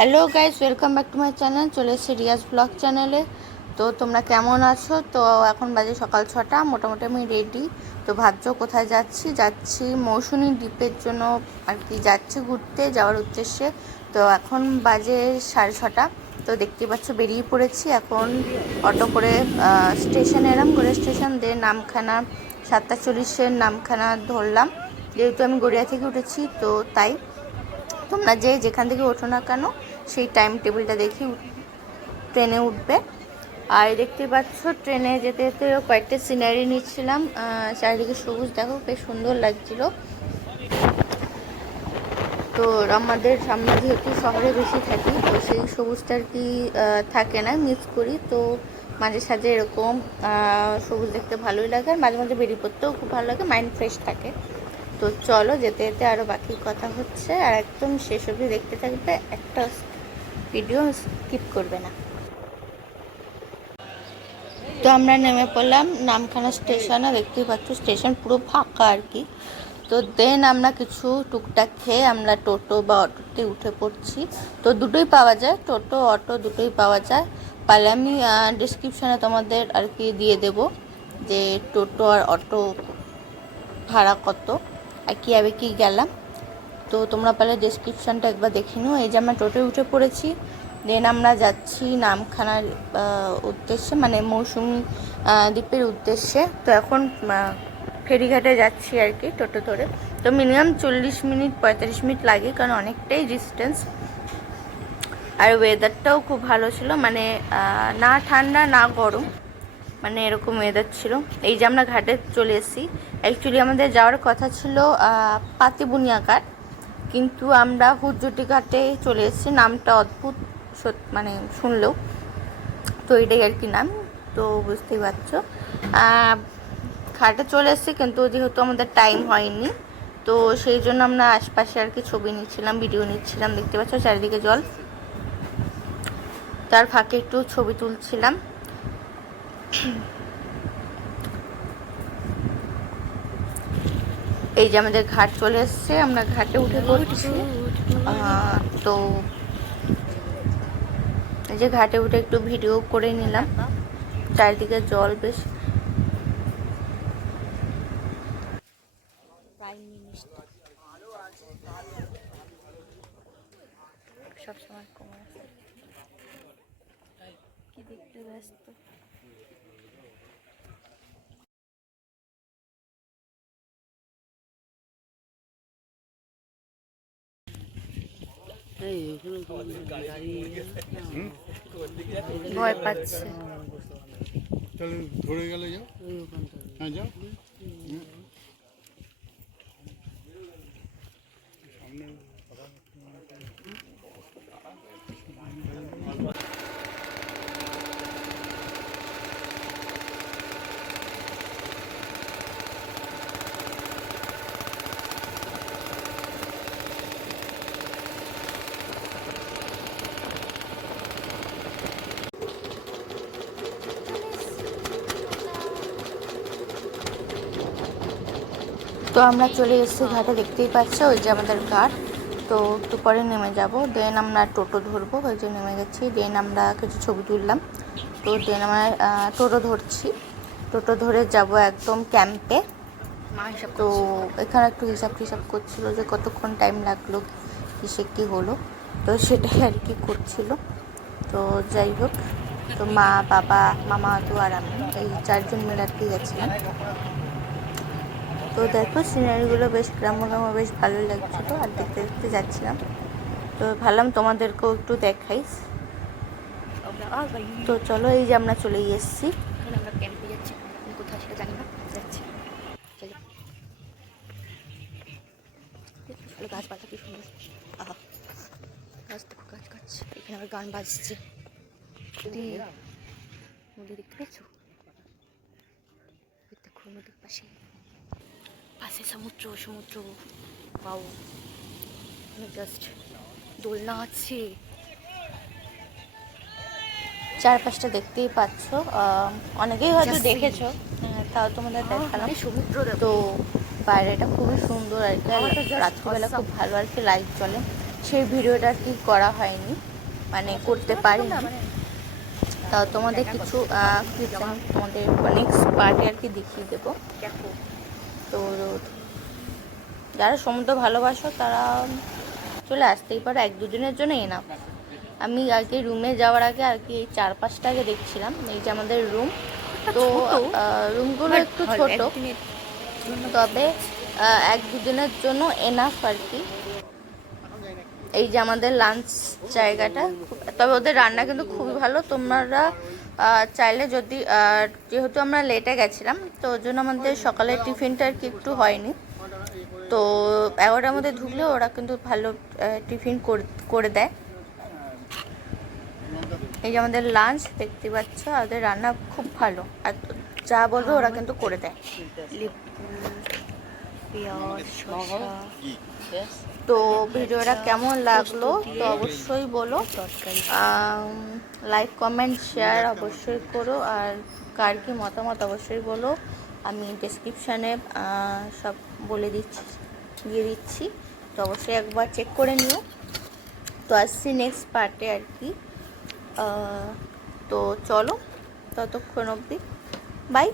Hello guys, welcome back to my channel. চলে এসেছি Riaz blog চ্যানেলে। তো তোমরা কেমন আছো? তো এখন বাজে সকাল 6টা, মোটামুটি আমি রেডি। তো ভাবছো কোথায় যাচ্ছি মৌসুমী দ্বীপের জন্য আর কি, যাচ্ছি ঘুরতে যাওয়ার উদ্দেশ্যে। তো এখন বাজে 6:30। তো দেখতে পাচ্ছ বেরিয়ে পড়েছি এখন অটো করে। স্টেশনে এলাম, গড়িয়া স্টেশন দিয়ে নামখানা 7:40-এর নামখানা ধরলাম। যেহেতু আমি গড়িয়া থেকে উঠেছি তো তাই তোমরা যেখান থেকে ওঠো না কেন সেই টাইম টেবিলটা দেখি ট্রেনে উঠবে। আর দেখতে পাচ্ছ ট্রেনে যেতে যেতে কয়েকটা সিনারি নিচ্ছিলাম। চারিদিকে সবুজ, দেখো বেশ সুন্দর লাগছিল। তো আমরা যেহেতু শহরে বেশি থাকি তো সেই সবুজটা আর কি থাকে না, মিস করি। তো মাঝে সাঝে এরকম সবুজ দেখতে ভালোই লাগে, আর মাঝে মাঝে বেরিয়ে পড়তেও খুব ভালো লাগে, মাইন্ড ফ্রেশ থাকে। তো চলো যেতে যেতে আরও বাকি কথা হচ্ছে, আর একদম শেষ অবধি দেখতে থাকবে, একটা ভিডিও স্কিপ করবে না। তো আমরা নেমে পড়লাম নামখানা স্টেশনে। দেখতেই পাচ্ছ স্টেশন পুরো ফাঁকা আর কি। তো দেন আমরা কিছু টুকটাক খেয়ে আমরা টোটো বা অটোতে উঠে পড়ছি। তো দুটোই পাওয়া যায়, টোটো অটো দুটোই পাওয়া যায়। পারলে আমি ডিসক্রিপশানে তোমাদের আর কি দিয়ে দেব যে টোটো আর অটো ভাড়া কত আর কীভাবে কী গেলাম। তো তোমরা পারলে ডেসক্রিপশানটা একবার দেখে নিও। এই যে আমরা টোটোয় উঠে পড়েছি, দেন আমরা যাচ্ছি নামখানার উদ্দেশ্যে, মানে মৌসুমী দ্বীপের উদ্দেশ্যে। তো এখন ফেরিঘাটে যাচ্ছি আর কি টোটো ধরে। তো মিনিমাম 40-45 মিনিট লাগে, কারণ অনেকটাই ডিস্টেন্স। আর ওয়েদারটাও খুব ভালো ছিল, মানে না ঠান্ডা না গরম, মানে এরকম ওয়েদার ছিল। এই যে আমরা ঘাটে চলে এসেছি। অ্যাকচুয়ালি আমাদের যাওয়ার কথা ছিল পাতিবুনিয়া ঘাট, কিন্তু আমরা হুজ্জুটি ঘাটে চলে এসেছি। নামটা অদ্ভুত মানে শুনলেও, তো এটাই আর কি নাম। তো বুঝতেই পারছো ঘাটে চলে এসেছি, কিন্তু যেহেতু আমাদের টাইম হয়নি তো সেই জন্য আমরা আশপাশে আর কি ছবি নিচ্ছিলাম, ভিডিও নিচ্ছিলাম। দেখতে পাচ্ছ চারিদিকে জল, তার ফাঁকে একটু ছবি তুলছিলাম। এই যে আমাদের ঘাট চলে এসছে, আমরা ঘাটে উঠে পড়ছি। তো এই যে ঘাটে উঠে একটু ভিডিও করে নিলাম, চারিদিকে জল বেশ। সবসময় কমে কি দেখতে ব্যস্ত। ভয় পাচ্ছে। ধরে গেলে যাও, হ্যাঁ যাও। তো আমরা চলে এসেছি ঘাটে, দেখতেই পাচ্ছ ওই যে আমাদের ঘাট। তো একটু পরে নেমে যাব, দেন আমরা টোটো ধরবো। ওই যে নেমে গেছি, দেন আমরা কিছু ছবি তুললাম। তো দেন আমরা টোটো ধরছি, টোটো ধরে যাব একদম ক্যাম্পে। তো এখানে একটু হিসাব টিসাব করছিল যে কতক্ষণ টাইম লাগলো, কিসে কী হলো, তো সেটাই আর কি করছিল। তো যাই হোক, তো মা বাবা মামা তো আর আমি এই 4জন মিলে আর কি গেছিলাম। তো দেখো সিনারিগুলো বেশ গ্রাম্য গ্রাম্য, বেশ ভালোই লাগছিলো, আর দেখতে দেখতে যাচ্ছিলাম। তো ভাবলাম তোমাদেরকেও একটু দেখাই। তো চলো, এই যে আমরা চলে এসেছি, আমরা ক্যাম্পে যাচ্ছি, কোথায় সেটা জানি না, যাচ্ছি। ভালো গাছপালা কি সুন্দর, আহা গাছ দেখো, গাছ গাছ। এখানে আবার গান বাজছে, নদী দেখতে পেয়েছো, দেখো নদীর পাশে পাশে সমুদ্র সমুদ্র। বাউ, জাস্ট দোলনা আছে চারপাশটা, দেখতেই পাচ্ছ। অনেকেই হয়তো দেখেছো, তাও তোমাদের দেখালাম। সমুদ্র তো বাইরেটা খুবই সুন্দর আর কি, রাত্রিবেলা খুব ভালো আর কি লাইট জ্বলে, সেই ভিডিওটা কি করা হয়নি, মানে করতে পারিনি। তাও তোমাদের কিছু ক্লিপস আমি তোমাদের নেক্সট পার্টে আর কি দেখিয়ে দেবো। তো যারা সমুদ্র ভালোবাসো তারা চলে আসতেই পারো, 1-2 দিনের জন্য এনাফ। আমি আর কি রুমে যাওয়ার আগে আর কি এই 4-5টা আগে দেখছিলাম, এই যে আমাদের রুম। তো রুমগুলো একটু ছোট, তবে 1-2 দিনের জন্য এনাফ আর কি। এই যে আমাদের লাঞ্চ জায়গাটা, তবে ওদের রান্না কিন্তু খুবই ভালো। তোমরা চাইলে যদি, যেহেতু আমরা লেটে গেছিলাম তো ওর জন্য আমাদের সকালের টিফিনটা আর কি একটু হয়নি, তো 11টার মধ্যে ঢুকলে ওরা কিন্তু ভালো টিফিন করে দেয়। এই যে আমাদের লাঞ্চ দেখতে পাচ্ছ, ওদের রান্না খুব ভালো, আর যা বলবে ওরা কিন্তু করে দেয়। তো ভিডিওটা কেমন লাগলো তো অবশ্যই বলো, লাইক কমেন্ট শেয়ার অবশ্যই করো, আর কার কি মতামত অবশ্যই বলো। আমি ডেসক্রিপশানে সব বলে দিয়ে দিচ্ছি, তো অবশ্যই একবার চেক করে নিও। তো আসছি নেক্সট পার্টে আর কি। তো চলো ততক্ষণ অবধি বাই।